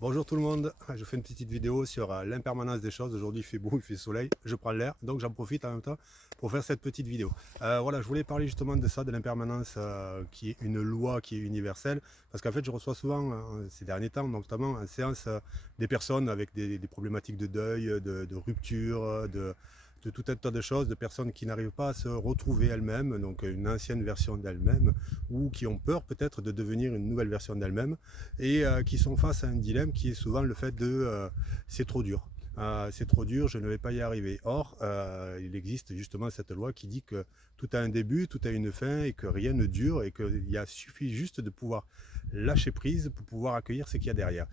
Bonjour tout le monde, je fais une petite vidéo sur l'impermanence des choses. Aujourd'hui il fait beau, il fait soleil, je prends l'air, donc j'en profite en même temps pour faire cette petite vidéo. Voilà, je voulais parler justement de ça, de l'impermanence qui est une loi qui est universelle, parce qu'en fait je reçois souvent ces derniers temps, notamment en séance, des personnes avec des problématiques de deuil, de rupture, de tout un tas de choses, de personnes qui n'arrivent pas à se retrouver elles-mêmes, donc une ancienne version d'elles-mêmes, ou qui ont peur peut-être de devenir une nouvelle version d'elles-mêmes, et qui sont face à un dilemme qui est souvent le fait de c'est trop dur. C'est trop dur, je ne vais pas y arriver. Or, il existe justement cette loi qui dit que tout a un début, tout a une fin et que rien ne dure et qu'il suffit juste de pouvoir lâcher prise pour pouvoir accueillir ce qu'il y a derrière.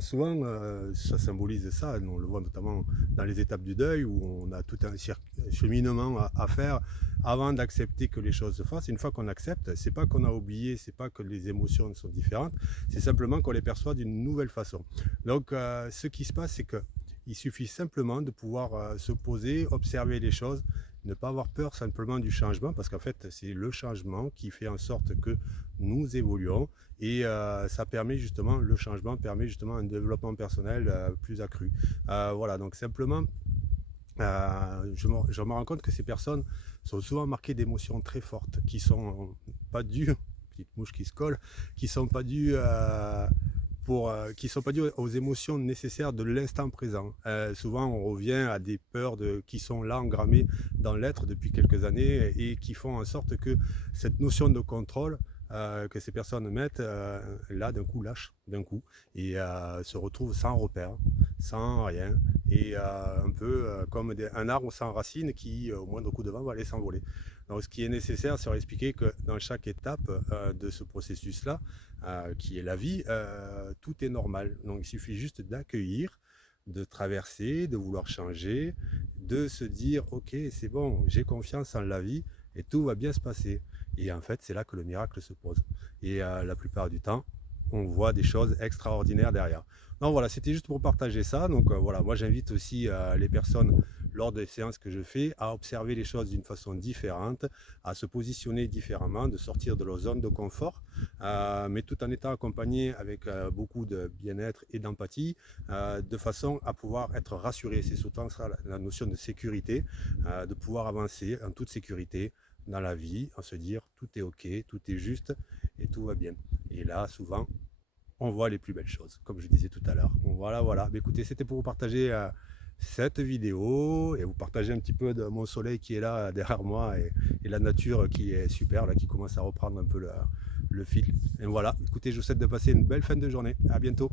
Souvent, ça symbolise ça, on le voit notamment dans les étapes du deuil où on a tout un cheminement à faire avant d'accepter que les choses se fassent. Une fois qu'on accepte, c'est pas qu'on a oublié, c'est pas que les émotions sont différentes, c'est simplement qu'on les perçoit d'une nouvelle façon. Donc, ce qui se passe, c'est que il suffit simplement de pouvoir se poser, observer les choses, ne pas avoir peur simplement du changement, parce qu'en fait, c'est le changement qui fait en sorte que nous évoluons et ça permet justement, le changement permet justement un développement personnel plus accru. Voilà, donc simplement, je me rends compte que ces personnes sont souvent marquées d'émotions très fortes qui sont pas dues, petite mouche qui se colle, qui sont pas dues qui sont pas dues aux émotions nécessaires de l'instant présent. Souvent, on revient à des peurs qui sont là engrammées dans l'être depuis quelques années et qui font en sorte que cette notion de contrôle que ces personnes mettent, là, d'un coup, lâche, d'un coup, et se retrouvent sans repère, sans rien, et un peu comme un arbre sans racines qui, au moindre coup de vent, va aller s'envoler. Donc, ce qui est nécessaire, c'est expliquer que dans chaque étape de ce processus-là, qui est la vie, tout est normal. Donc, il suffit juste d'accueillir, de traverser, de vouloir changer, de se dire, ok, c'est bon, j'ai confiance en la vie et tout va bien se passer. Et en fait, c'est là que le miracle se pose. Et la plupart du temps, on voit des choses extraordinaires derrière. Donc voilà, c'était juste pour partager ça. Donc voilà, moi j'invite aussi les personnes lors des séances que je fais à observer les choses d'une façon différente, à se positionner différemment, de sortir de leur zone de confort, mais tout en étant accompagné avec beaucoup de bien-être et d'empathie, de façon à pouvoir être rassuré. C'est surtout ça la notion de sécurité, de pouvoir avancer en toute sécurité dans la vie, en se dire tout est ok, tout est juste et tout va bien. Et là, souvent, on voit les plus belles choses, comme je disais tout à l'heure. Bon, voilà, voilà. Mais écoutez, c'était pour vous partager cette vidéo et vous partager un petit peu de mon soleil qui est là derrière moi et la nature qui est super, là, qui commence à reprendre un peu le fil. Et voilà, écoutez, je vous souhaite de passer une belle fin de journée. À bientôt.